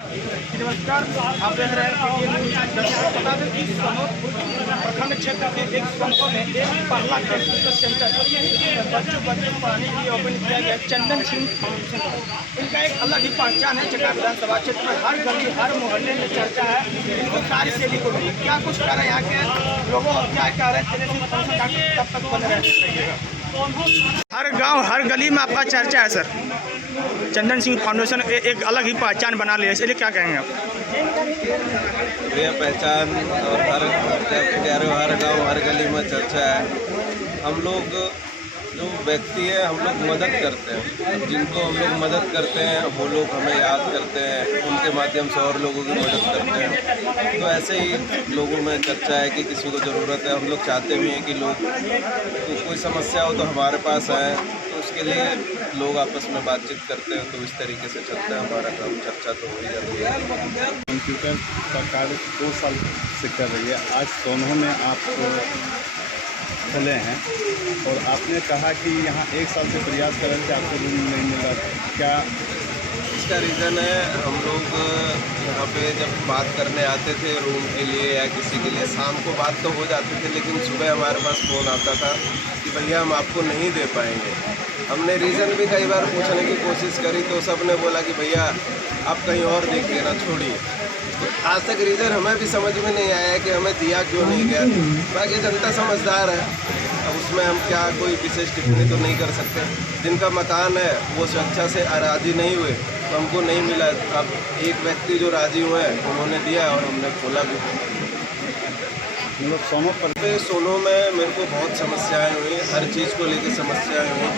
नमस्कार, आप देख रहे हैं। बता दें कि प्रखंड क्षेत्र के एक संपो में एक पहला कंप्यूटर सेंटर बच्चों पढ़ाने के लिए ओपन किया गया। चंदन सिंह फाउंडेशन इनका एक अलग ही पहचान है। चकाई विधानसभा क्षेत्र में हर गली हर मोहल्ले में चर्चा है। इनको कार्यशैली को क्या कुछ कह रहे हैं यहाँ के लोगों, क्या कह रहे हैं, कब तक बन रहे हैं। हर गांव हर गली में आपका चर्चा है सर। चंदन सिंह फाउंडेशन एक अलग ही पहचान बना लिया है, इसलिए क्या कहेंगे आप? ये पहचान और हर गांव हर गली में चर्चा है। हम लोग जो व्यक्ति है हम लोग मदद करते हैं, जिनको हम लोग मदद करते हैं वो लोग हमें याद करते हैं, उनके माध्यम से और लोगों की मदद करते हैं। तो ऐसे ही लोगों में चर्चा है कि किसी को ज़रूरत है, हम लोग चाहते भी हैं कि लोग तो कोई समस्या हो तो हमारे पास आए, तो उसके लिए लोग आपस में बातचीत करते हैं। तो इस तरीके से चलता है हमारा काम। चर्चा तो हो ही जाती है। कंप्यूटर का कार्य 2 साल से कर रही है। आज सोनू में आप चले हैं और आपने कहा कि यहाँ 1 साल से प्रयास कर रहे थे, आपको रूम नहीं मिला। क्या इसका रीज़न है? हम लोग यहाँ पे जब बात करने आते थे रूम के लिए या किसी के लिए, शाम को बात तो हो जाती थी, लेकिन सुबह हमारे पास फ़ोन आता था कि भैया हम आपको नहीं दे पाएंगे। हमने रीज़न भी कई बार पूछने की कोशिश करी तो सब ने बोला कि भैया आप कहीं और देख लेना, छोड़िए। तो आज तक रीज़न हमें भी समझ में नहीं आया कि हमें दिया क्यों नहीं गया। बाकी जनता समझदार है, अब उसमें हम क्या कोई विशेष टिप्पणी तो नहीं कर सकते। जिनका मकान है वो स्वेच्छा से राज़ी नहीं हुए तो हमको नहीं मिला। अब एक व्यक्ति जो राज़ी हुए हैं उन्होंने दिया और हमने खोला भी। मतलब सोनू में मेरे को बहुत समस्याएं हुई, हर चीज़ को लेकर समस्याएं हुई।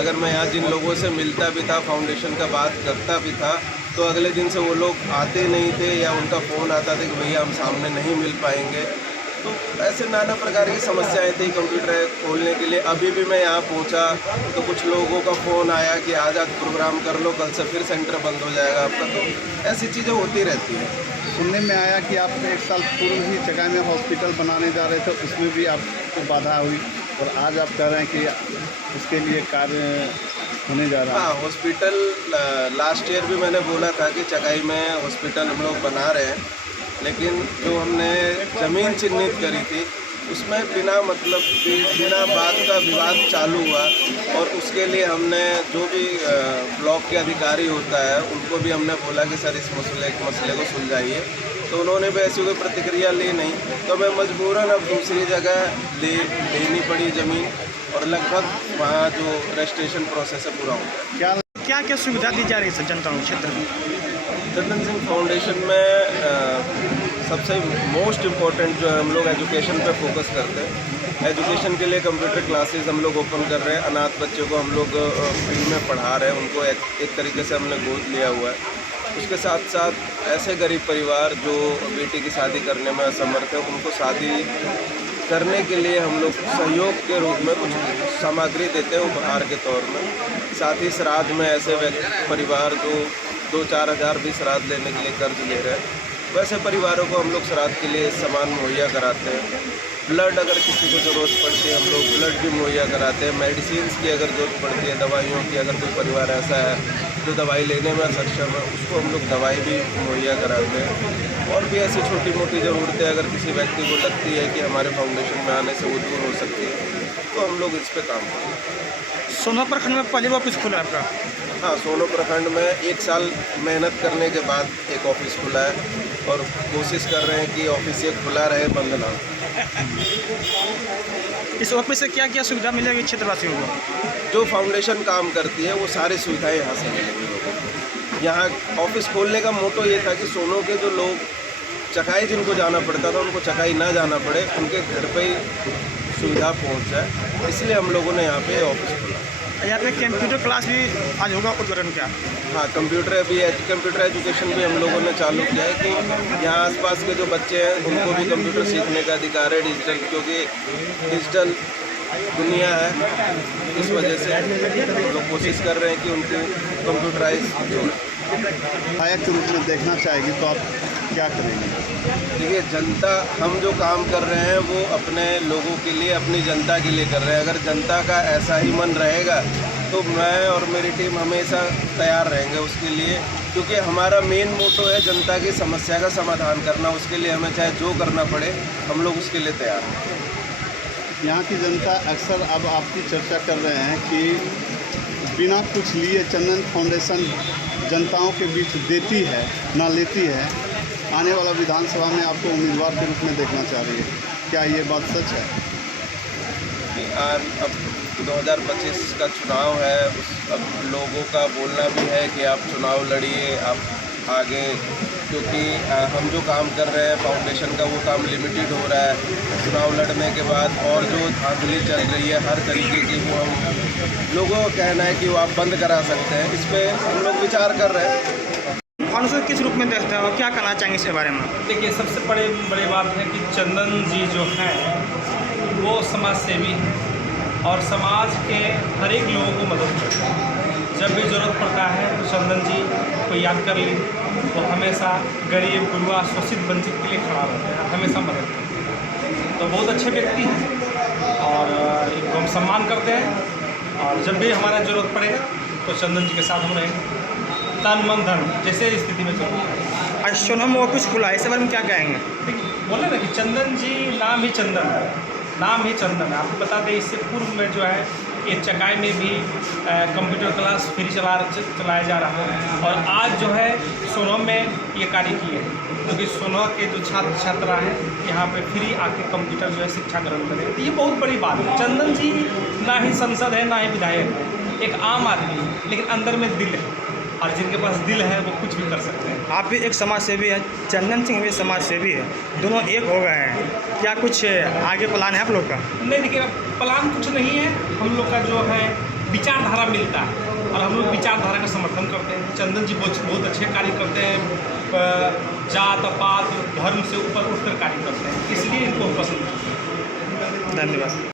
अगर मैं यहाँ जिन लोगों से मिलता भी था, फाउंडेशन का बात करता भी था, तो अगले दिन से वो लोग आते नहीं थे या उनका फ़ोन आता था कि भैया हम सामने नहीं मिल पाएंगे। तो ऐसे नाना प्रकार की समस्याएं थी कंप्यूटर खोलने के लिए। अभी भी मैं यहाँ पहुँचा तो कुछ लोगों का फ़ोन आया कि आज प्रोग्राम कर लो, कल से फिर सेंटर बंद हो जाएगा आपका। तो ऐसी चीज़ें होती रहती हैं। सुनने में आया कि आप 1 साल पूर्व ही चकाई में हॉस्पिटल बनाने जा रहे थे, उसमें भी आपको बाधा हुई और आज आप कह रहे हैं कि उसके लिए कार्य होने जा रहा है। हाँ, हॉस्पिटल लास्ट ईयर भी मैंने बोला था कि चकाई में हॉस्पिटल हम लोग बना रहे हैं, लेकिन जो हमने ज़मीन चिन्हित करी थी उसमें बिना मतलब बिना बात का विवाद चालू हुआ और उसके लिए हमने जो भी ब्लॉक के अधिकारी होता है उनको भी हमने बोला कि सर इस मसले को सुलझाइए। तो उन्होंने भी ऐसी कोई प्रतिक्रिया ली नहीं, तो मैं मजबूरन अब दूसरी जगह लेनी पड़ी ज़मीन और लगभग वहाँ जो रजिस्ट्रेशन प्रोसेस है पूरा हो गया। क्या सुविधा दी जा रही है जनता क्षेत्र में? चंदन सिंह फाउंडेशन में सबसे मोस्ट इम्पोर्टेंट जो है हम लोग एजुकेशन पे फोकस करते हैं। एजुकेशन के लिए कंप्यूटर क्लासेस हम लोग ओपन कर रहे हैं। अनाथ बच्चों को हम लोग फ्री में पढ़ा रहे हैं, उनको एक तरीके से हमने गोद लिया हुआ है। उसके साथ साथ ऐसे गरीब परिवार जो बेटी की शादी करने में असमर्थ है, उनको शादी करने के लिए हम लोग सहयोग के रूप में कुछ सामग्री देते हैं उपहार के तौर में। साथ ही श्राद्ध में ऐसे परिवार जो 2-4 हज़ार भी श्राद्ध लेने के लिए कर्ज ले रहे हैं, वैसे परिवारों को हम लोग श्राद्ध के लिए सामान मुहैया कराते हैं। ब्लड अगर किसी को ज़रूरत पड़ती है हम लोग ब्लड भी मुहैया कराते हैं। मेडिसिन्स की अगर ज़रूरत पड़ती है, दवाइयों की, अगर कोई परिवार ऐसा है जो दवाई लेने में सक्षम है उसको हम लोग दवाई भी मुहैया कराते हैं। और भी ऐसी छोटी मोटी ज़रूरतें अगर किसी व्यक्ति को लगती है कि हमारे फाउंडेशन में आने से वो दूर हो सकती है तो हम लोग इस पर काम करते हैं। सोनू प्रखंड में पहली ऑफिस खुला है आपका? हाँ, सोनू प्रखंड में 1 साल मेहनत करने के बाद एक ऑफिस खुला है और कोशिश कर रहे हैं कि ऑफिस ये खुला रहे, बंद ना हो। इस ऑफिस से क्या क्या सुविधा मिलेगी क्षेत्रवासियों को? जो फाउंडेशन काम करती है वो सारी सुविधाएं यहाँ से मिलेंगी लोगों को। यहाँ ऑफिस खोलने का मोटो ये था कि सोनू के जो लोग चकाई जिनको जाना पड़ता था उनको चकाई ना जाना पड़े, उनके घर पे ही सुविधा पहुँच जाए, इसलिए हम लोगों ने यहाँ पे ऑफिस खोला। यहाँ पे कंप्यूटर क्लास भी आज होगा उद्घाटन क्या? हाँ, कंप्यूटर एजुकेशन भी हम लोगों ने चालू किया है कि यहाँ आसपास के जो बच्चे हैं उनको भी कंप्यूटर सीखने का अधिकार है डिजिटल, क्योंकि डिजिटल दुनिया है। इस वजह से हम लोग कोशिश कर रहे हैं कि उनको कंप्यूटराइज जोड़ें। सहायक के रूप में देखना चाहेगी तो आप क्या करेंगे? देखिए, जनता हम जो काम कर रहे हैं वो अपने लोगों के लिए, अपनी जनता के लिए कर रहे हैं। अगर जनता का ऐसा ही मन रहेगा तो मैं और मेरी टीम हमेशा तैयार रहेंगे उसके लिए, क्योंकि हमारा मेन मोटो है जनता की समस्या का समाधान करना। उसके लिए हमें चाहे जो करना पड़े, हम लोग उसके लिए तैयार हैं। यहाँ की जनता अक्सर अब आपकी चर्चा कर रहे हैं कि बिना कुछ लिए चंदन फाउंडेशन जनताओं के बीच देती है ना लेती है। आने वाला विधानसभा में आपको उम्मीदवार के रूप में देखना चाह रही है, क्या ये बात सच है? अब 2025 का चुनाव है, अब लोगों का बोलना भी है कि आप चुनाव लड़िए, आप आगे, क्योंकि हम जो काम कर रहे हैं फाउंडेशन का, वो काम लिमिटेड हो रहा है। चुनाव लड़ने के बाद और जो धांधली चल रही है हर तरीके की, वो हम लोगों का कहना है कि वो आप बंद करा सकते हैं। इस पर हम लोग विचार कर रहे हैं। फाउंडेशन किस रूप में देखते हैं और क्या कहना चाहेंगे इसके बारे में? देखिए, सबसे बड़ी बात है कि चंदन जी जो हैं वो समाज सेवी हैं और समाज के हर एक लोगों को मदद करते हैं। जब भी ज़रूरत पड़ता है तो चंदन जी को याद कर ली, वो हमेशा गरीब, गुरबा, शोषित, वंचित के लिए खड़ा रहते हैं, हमेशा मदद करते हैं। तो बहुत अच्छे व्यक्ति हैं और इनको हम सम्मान करते हैं। और जब भी हमारा ज़रूरत पड़ेगा तो चंदन जी के साथ हम रहेंगे, तन मन धन जैसे स्थिति में चल। आज सोनम वो कुछ खुला है, इस बारे में क्या कहेंगे? देखिए, बोले ना कि चंदन जी नाम ही चंदन है, नाम ही चंदन है। आपको बता दें, इससे पूर्व में जो है ये चकाई में भी कंप्यूटर क्लास फ्री चलाया जा रहा है। और आज जो है सोनम में ये कार्य किए हैं, क्योंकि सोनम के जो छात्र छात्रा हैं यहाँ पे फ्री आके कंप्यूटर जो है शिक्षा ग्रहण करें। तो ये बहुत बड़ी बात है। चंदन जी ना ही सांसद है, ना ही विधायक है, एक आम आदमी है, लेकिन अंदर में दिल है, और जिनके पास दिल है वो कुछ भी कर सकते हैं। आप भी एक समाज सेवी है, चंदन सिंह भी समाज सेवी है, दोनों एक हो गए हैं। क्या कुछ आगे प्लान है आप लोग का? नहीं, देखिए, प्लान कुछ नहीं है। हम लोग का जो है विचारधारा मिलता है और हम लोग विचारधारा का समर्थन करते हैं। चंदन जी बहुत अच्छे कार्य करते हैं, जात पात धर्म से ऊपर उठकर कार्य करते हैं, इसलिए इनको पसंद करते हैं। धन्यवाद।